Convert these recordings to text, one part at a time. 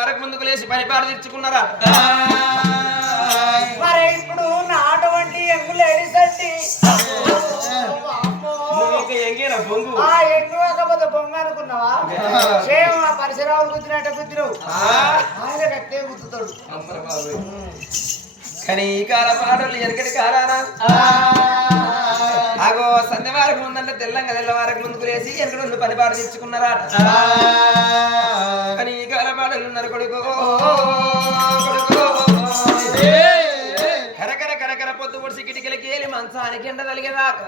తెల్లవారకు ముందుకు లేచి పనిపాటు తీర్చుకున్నారా మరి ఇప్పుడు నా అటువంటి ఎంగులు ఎడిసండి ఎంగేరా బొంగు ఎంగు కాకపోతే బొంగ అనుకున్నావా సేమ్ ఆ పరిసరాలు గుద్దినట్టు గుద్దినవు ఆయన గట్టే గుద్దుతాడు కానీ ఈ కాల పాటలు ఎనకటి కాలానా ఆగో సంధ్య వారకు ముందంటే తెల్లవారకు ముందుకు లేసి ఎనకటి ముందు పనిపాటు తీర్చుకున్నారా కానీ ఈ కాల పాటలు ఉన్నారు కొడుకో కరకర కరకర పొద్దు పొడిసి కిటికలకి వెళ్ళి మంచానికి ఎండ తలిగేదాకా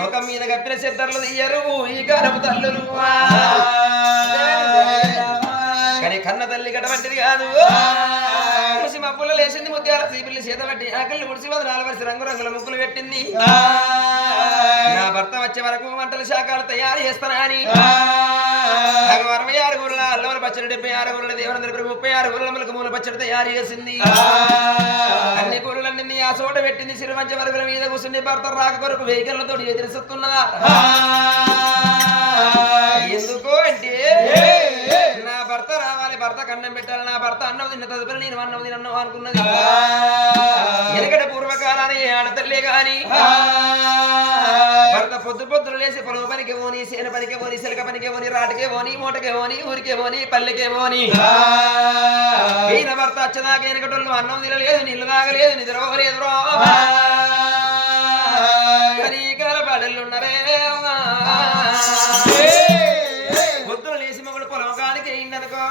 ముఖం మీద కప్పిన చెద్దర్లు తీయరు ఈ కాలపు తల్లులు కానీ కన్న తల్లి గడవంటిది కాదు మప్పులు లేచింది ముత్యాల సీపిల్లి చేత పట్టి ఆకలి ఉడిసి 4 వరుస రంగురంగుల ముగ్గులు పెట్టింది నా భర్త వచ్చే వరకు వంటల శాఖలు తయారు చేస్తానా అని 66 ఊర్ల అల్లవల పచ్చడి 76 ఊర్ల దేవరందరి 36 ఊర్ల ములక మూల పచ్చడి తయారు చేసింది అన్ని కూరలన్నీ ఆ చోట పెట్టింది సిరివంచ వరుగుల మీద కూర్చుని భర్త రాక కొరకు వెహికల్లతో ఎదురుస్తున్నదా ఎందుకో అంటే నా భర్త రావాలి భర్త కన్నం పెట్టాలి నా భర్త అన్నం తిన్న తదుపరి నేను అన్నం తినన్ను అనుకున్నది ఎనకట పూర్వకాలాన్ని ఆడతల్లే గాని భర్త పొద్దులు లేసి పొలం పనికి పోని సేన పనికి పోని సిలక పనికి పోని రాటకే పోని మూటకే పోని ఊరికే పోని పల్లెకే పోని ఈయన భర్త వచ్చేదాకా ఎనకటోళ్ళు అన్నం తినలేదు నీళ్ళు తాగలేదు నిద్రపోలేదు కల పాడళ్ళు ఉన్నారే పొద్దులు లేచి మొగుడు పొలం కాడికి అయిందనుకో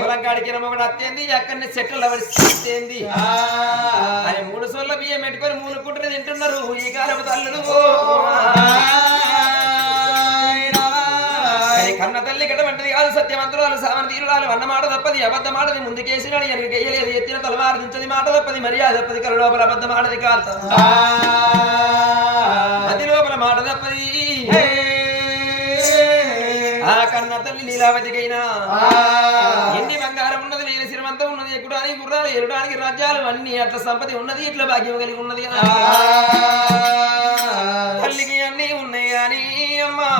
పొలం కాడికి మొగుడు అత్తేంది అక్కడనే చెట్ల వరిస్తేంది అని 3 సోళ్ళ బియ్యం పెట్టుకొని 3 కుట్రలు తింటున్నారు ఈ కాలపు తల్లులు కన్న తల్లి గడవంటది కాదు సత్యవంతురాలు సావన తీరురాలు అన్నమాట తప్పది అబద్ధమాడది ముందుకేసినాడు ఎనగేయలేదు ఎత్తిన తలవారించది మాట తప్పది మర్యాద తప్పది కల లోపల అబద్ధమాడది కాదు అది లోపల మాట తప్పది ఆ కన్న తల్లి లీలావతికైనా ఎన్ని బంగారం ఉన్నది వేల సిరిమంతం ఉన్నది ఎక్కుడానికి గుర్రాలు ఎరడానికి రాజ్యాలు అన్ని అట్లా సంపద ఉన్నది ఇట్లా భాగ్యం కలిగి ఉన్నది తల్లికి అన్ని ఉన్నాయి కానీ అమ్మా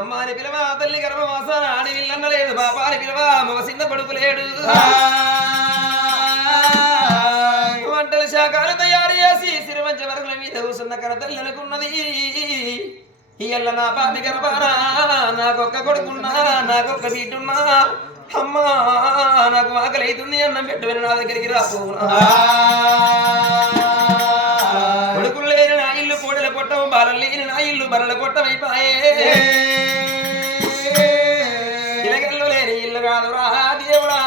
అమ్మాని పిలవ తల్లి గర్భవాసాన ఆడి విల్లన్నలేదు బాపాని పిలవ మగ చిన్న కొడుకు లేడు వంటల శాఖలు తయారు చేసి సిరివంచ వరకుల మీద కూసున్న కర తల్లి అనుకున్నది ఇయ్యల్ల నా పాపి గర్భానా నాకొక్క కొడుకున్నా నాకొక్క బీటున్నా అమ్మా నాకు ఆకలి అవుతుంది అన్నం పెట్టుకుని నా దగ్గరికి రాపోనా కొడుకులు లేని నా ఇల్లు కోడల కొట్టం బాలలు లేని నా ఇల్లు బరల కొట్టమైపాయే ఇలగల్లు లేని ఇల్లు కాదురా దేవుడా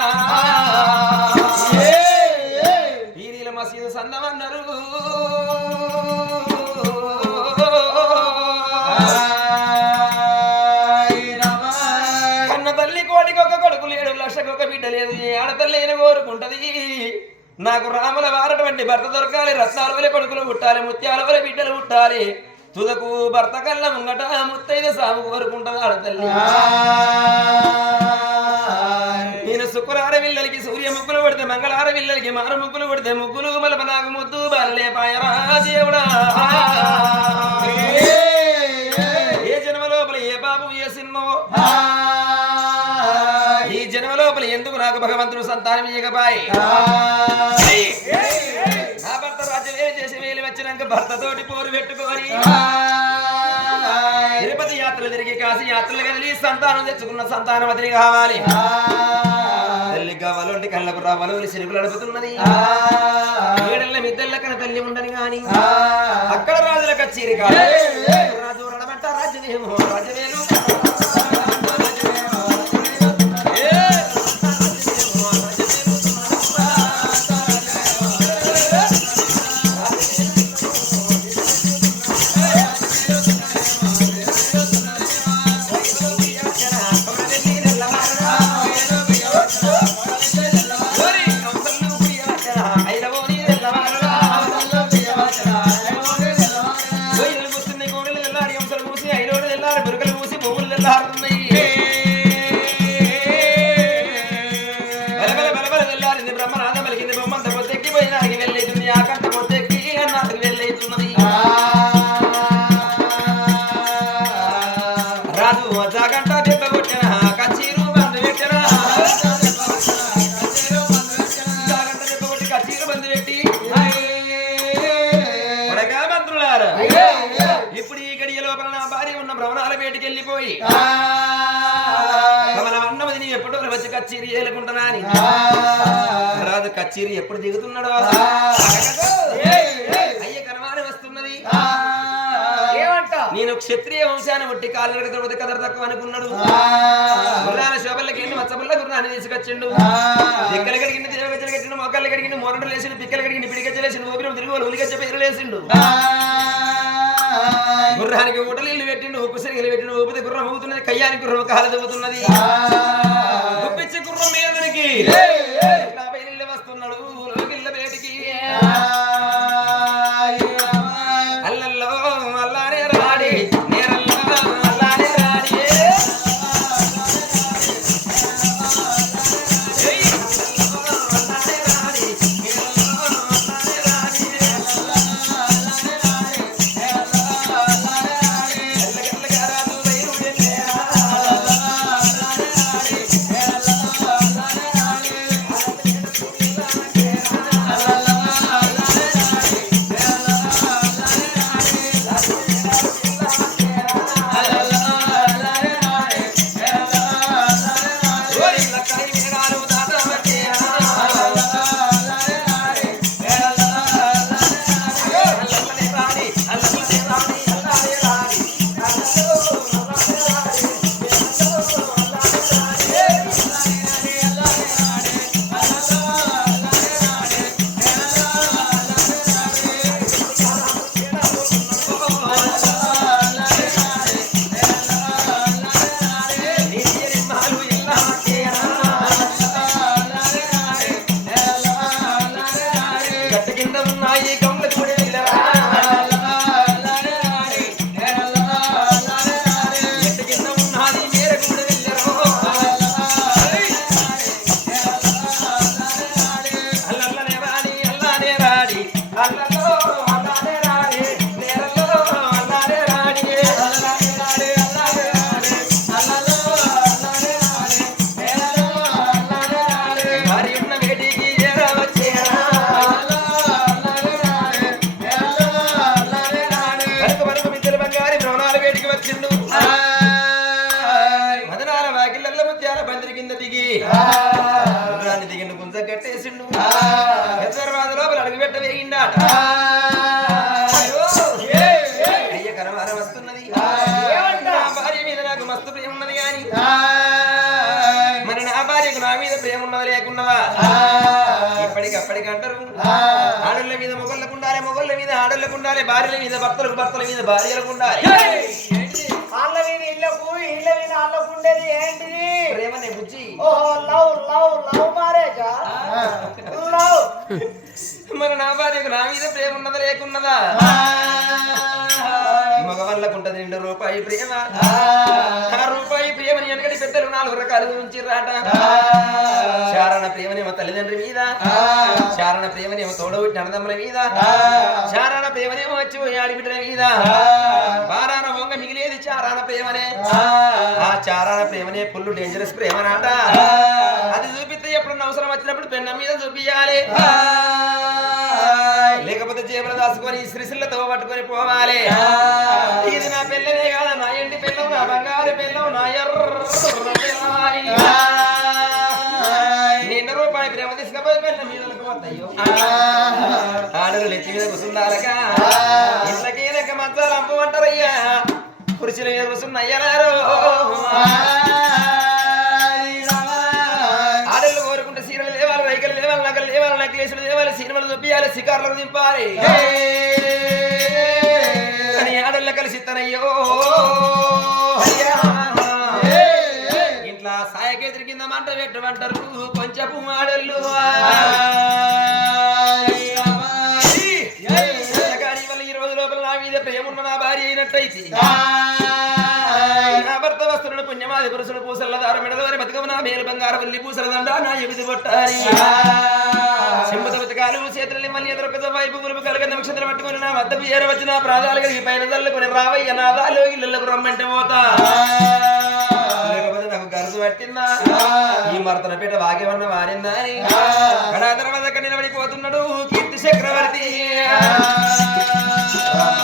వీరిల మసీదు సందమన్నారు కన్న తల్లి కోటికి ఒక కొడుకు లేడు లక్షకు ఒక బిడ్డ లేదు ఆడతల్లి కోరుకుంటది నాకు రాముల వారటువంటి భర్త దొరకాలి రత్నాల వలె కొడుకులు పుట్టాలి ముత్యాల వలె బిడ్డలు పుట్టాలి తుదకు భర్త కళ్ళ ముంగట ముత్తైద సాగు కోరుకుంటది ఆడతల్లి నేను శుక్రవార విల్లలకి సూర్య ముగ్గులు పడితే మంగళవార విల్లలకి మారు ముగ్గులు పడితే ముగ్గులు మలప నాకు ముద్దు బాలలే పాయరా దేవుడా ఏ జన్మ లోపల ఏ పాపం చేసిన్నో ఈ జన్మ లోపల ఎందుకు నాకు భగవంతుడు సంతానం ఇయ్యకపాయి నా భర్త రాజ్యం చేసి వేలి వచ్చినాక భర్తతోటి పోరు పెట్టుకొని తిరుపతి యాత్రలు తిరిగి కాశీ యాత్రలు కదిలి సంతానం తెచ్చుకున్న సంతానం అతని కావాలి తల్లి కావాలంటే కళ్ళకు రావాలో సిరుకులు అడుపుతున్నది ఏడళ్ళ మిద్దెళ్ళ కన తల్లి ఉండని గాని అక్కడ రాజుల కచ్చేరి కాదు రాజు రణమంట రాజువేమో రాజవేలు గడియ లోపల నా భార్య ఉన్న భ్రమణాల వేటికి వెళ్ళిపోయి కమల అన్నమది నీ ఎప్పుడో వచ్చి కచ్చేరి ఏలుకుంటున్నా అని రాదు కచ్చేరి ఎప్పుడు దిగుతున్నాడో అయ్య కనమాని వస్తున్నది నేను క్షత్రియ వంశాన్ని ఒట్టి కాళ్ళకి దొరకదు కదర తక్కువ అనుకున్నాడు గుర్రాల శోభలకి మచ్చబుల్ల గుర్రాన్ని తీసుకొచ్చిండు పిక్కలు కడిగిన దేవగచ్చలు కట్టిన మొక్కలు కడిగిన మొరటలు వేసిన పిక్కలు కడిగిన పిడిగచ్చలేసిన ఊపిరి తిరుగు ఉలిగచ్చ పేరు లేసిండు గుర్రానికి ఊటలీళ్ళు పెట్టిండు ఉప్పు సరిగలు పెట్టిండు ఊపితే గుర్రం ఊగుతున్నది కయ్యానికి గుర్రం కాలు దిగుతున్నది గుప్పించి గుర్రం మీదకి నీళ్ళు వస్తున్నాడు లోకిళ్ళ బయటికి అల్లల్లో అల్లానే రాడి నేరల్లో అల్లానే రాడి కట్టేసిండు లోపల అడుగు పెట్ట వేయిండాట అయ్య కరవారం వస్తున్నది భార్య మీద నాకు మస్తు ప్రేమ ఉన్నది కానీ మరి నా భార్యకు నా మీద ప్రేమ ఉన్నది లేకున్నదా ఇప్పటికంటారు ఆడళ్ళ మీద మొగళ్ళకు ఉండాలి మొగళ్ళ మీద ఆడళ్ళకు ఉండాలి భార్యల మీద భర్తలకు భర్తల మీద భార్యలకు ఉండాలి వాళ్ళ మీద ఇళ్ళకు ఇళ్ళ మీద వాళ్ళకు ఉండేది ఏంటిది ప్రేమనే బుజ్జి ఓహో లవ్ లవ్ లవ్ మ్యారేజా లవ్ మరి నా భార్యకు నా మీద ప్రేమ ఉన్నదా లేకున్నదా మగవాళ్ళకు ఉంటది 2 రూపాయి ప్రేమ ఆ రూపాయి ప్రేమని వెనకటి పెద్దలు 4 రకాలు ఉంచిర్రాట చారణ ప్రేమనేమో తల్లిదండ్రి మీద చారణ ప్రేమనేమో తోడబుట్టిన అన్నదమ్ముల మీద చారణ ప్రేమనేమో వచ్చి ఆడిబిడ్డల మీద వారాన వంగ మిగిలేది చారణ ప్రేమనే ఆ చారణ ప్రేమనే ఫుల్ డేంజరస్ ప్రేమనాట అది చూపిస్తే ఎప్పుడన్నా అవసరం వచ్చినప్పుడు పెన్న మీద చూపియాలి లేకపోతే జేబులు దాచుకొని శ్రీశిల్లతో పట్టుకొని పోవాలి ఇది నా పిల్లనే కాదా నా ఎండి పిల్లం నా బంగారు పిల్లం నా నిన్న రూపాయి ప్రేమ తీసుకపోయి పిల్ల మీదలకు వద్దయ్యో ఆడలు నెత్తి మీద కూర్చుందాలక ఇంట్లకి లెక్క మంచాలు అమ్మంటారయ్యా పురుషుల మీద కూర్చున్నయ్యారు ఆడళ్ళు కోరుకుంటే సీరలు లేవాలి రైకలు లేవాలి నగలు లేవాలి నక్లేసులు లేవాలి సినిమాలు చూపించాలి శిఖర్లకు దింపాలి అని ఆడళ్ళ కలిసి తనయ్యో ఇంట్లో సాయకేతిరి కింద మంట పెట్టమంటారు కొంచెపు ఆడళ్ళు కానీ వల్ల ఈ రోజు లోపల నా మీద ప్రేమున్న నా భార్య అయినట్టయితే నా భర్త వస్తున్న పుణ్యమాది పురుషుడు పూసల దార మెడలవారి బతుకమ్మ నా మేలు బంగారు వల్లి పూసల దండ నా ఎవిది కొట్టారి సింబత బతకాలు చేతులని మళ్ళీ ఎదురొక్క వైపు గురుపు కలగ నక్షత్రం పట్టుకుని నా వద్ద పేరు వచ్చిన ప్రాణాలు కలిగి పైన చల్లుకొని రావయ్య నాదాలు ఇళ్ళకు రమ్మంటే పోతా లేకపోతే నాకు గరుసు పట్టిందా ఈ మర్తన పీట వాగేమన్నా మారిందా అని తర్వాత నిలబడిపోతున్నాడు కీర్తి చక్రవర్తి